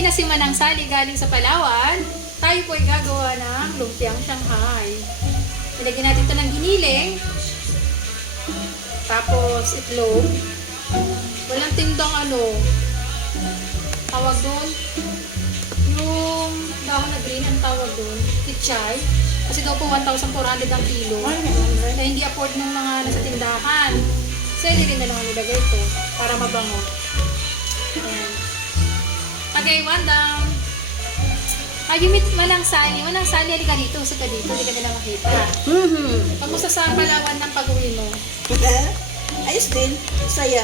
Umuwi na si Manang Sali galing sa Palawan. Tayo po ay gagawa ng lumpiang Shanghai. Nilagyan natin ito ng giniling. Tapos itlog. Walang tindang ano. Tawag doon. Yung dahon na green, ang tawag doon. Kitchay. Kasi daw po 1,400 ang kilo. Na hindi afford ng mga nasa tindahan. Celery na lang ang nilagay ito para mabango. Ayan. Okay, one down. Ay, meet manang sali. Manang sali, halika dito. Uso ka dito. Hindi ka nila makita. Mhm. Pag mo sa sa Palawan ng pag-uwi mo, Ayos din. Saya.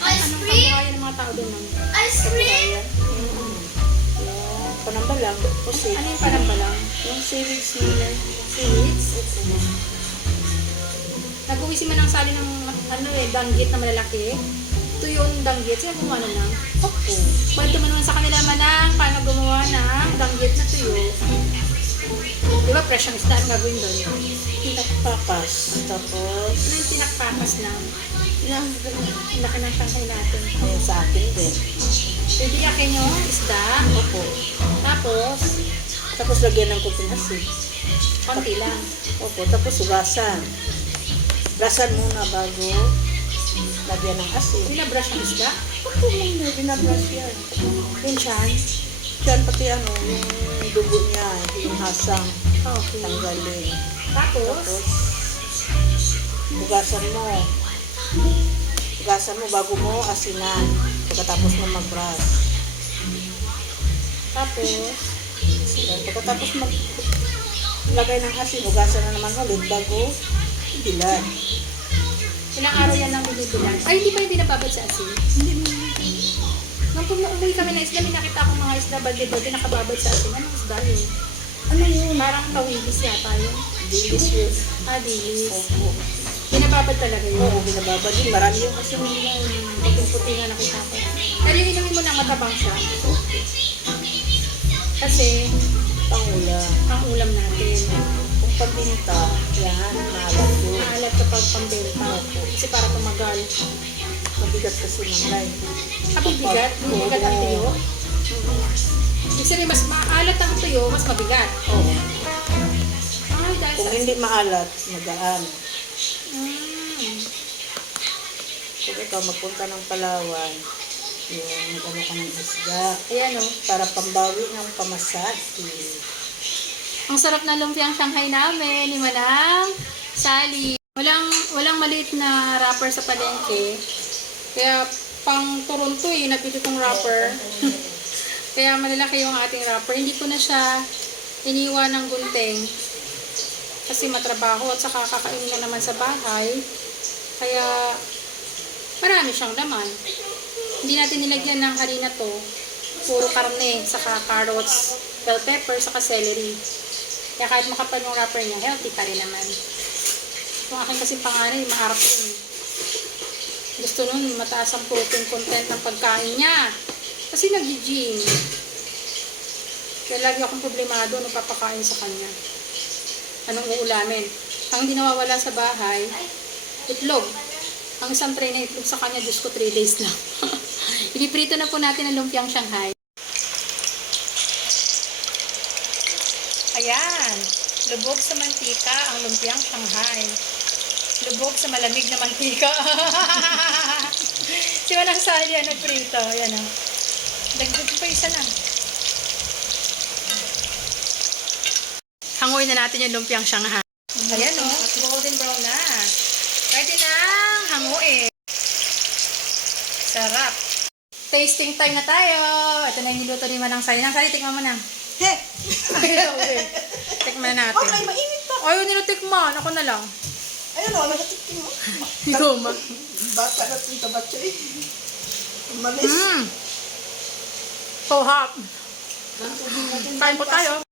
anong pagbuhayan ng mga tao doon? Ma'am? Ice cream! Panamba lang. Kasi Ano yung parang balang? yung series nila. Seeds? Nag-uwi si manang sali ng ano eh, danggit na malalaki. Ito yung danggit. Sino gumawa na ng? Opo. Kwento danggit na tuyo. Di ba fresh ang isda ang gagawin doon? Pinakpapas. Tapos, Ano yung tinakpakas na? yan. Laki ng tangkay natin. Ayun sa akin din. Pwede yakin nyo, isda. Opo. Tapos, Tapos lagyan ng kunting asin. konti lang. Opo. Tapos ugasan. Gasan muna bago lagyan ng asin. Binabrush ang isda. Opo. Binabrush yan. Siyan. Diyan pati ano, yung dugo niya, yung hasang, Okay. tanggalin. Tapos, Tapos, ugasan mo. Ugasan mo bago mo asinan. Pagkatapos mo mag-brush. tapos, Yan. Pagkatapos mag lagay ng asin, ugasan na naman ulit bago bilad. ilang araw yan lang binibilang. Ay, hindi pa yung binababad sa asin. Hindi mo. Nung pag umuwi kami ng isda, may nakita akong mga isda, balde-balde nakababad sa asin. Anong isda yun? Ano yun? Parang kawibis yata yun. Delicious. Ah, dilis. Opo. Binababad talaga yun. Oo, binababa din. Marami yung asin nila. Puting-puti nga nakita ko. Pero yung inumin mo na matabang siya. Kasi, Pangula. ang ulam natin. Kung pambinta, yan, maalat yun. Maalat kapag pambenta. Kasi para tumagal. Mabigat kasi ng line. Kapag bigat, bigat ang tuyo. Ibig sabihin, mas maalat ang tuyo, mas mabigat. Oo. Ay, dahil Kung sa... hindi maalat, magaan. Mm. Kung ikaw magpunta ng Palawan, yung ano ka ng isda, Ayan o. para pambawi ng pamasati. Ang sarap na lumpiang Shanghai namin, ni Manang Sally. Walang, walang maliit na wrapper sa palengke. Kaya pang Toronto eh, napito tong wrapper. Kaya malalaki yung ating wrapper. Hindi ko na siya iniwan ng gunting. Kasi matrabaho at saka kakainin na naman sa bahay. Kaya marami siyang laman. Hindi natin nilagyan ng harina to. Puro karne, saka carrots, bell pepper, saka celery. Kaya kahit makapal yung wrapper niya, healthy pa rin naman. Yung akin kasi panganay, maarap yun. Gusto nun, mataas ang protein content ng pagkain niya. Kasi nag-gym. Kaya lagi akong problemado nung papakain sa kanya. Anong uulamin? Ang hindi nawawala sa bahay, itlog. Ang isang tray na itlog sa kanya, Diyos ko, 3 days lang. Ipiprito na po natin ang lumpiang Shanghai. Ayan. Lubog sa mantika ang lumpiang Shanghai. Lubog sa malamig na mantika. si Manang Sally yan nagprito. Ayan o. Dagdag pa isa na. Hanguin na natin yung lumpiang Shanghai. Ayan o. Golden brown na. Pwede nang hanguin. Sarap. Tasting time na tayo. Ito na yung niluto ni Manang Sally. Nang Sally, tikman mo na. He! Tikman na natin. Okay, mainit pa. Ayaw nila tikman. Ako na lang. Ayun o, nakatikim mo. Ikaw ma. Bata na ito yung batsa eh. Malis. Mmm. So hot. Kain po tayo.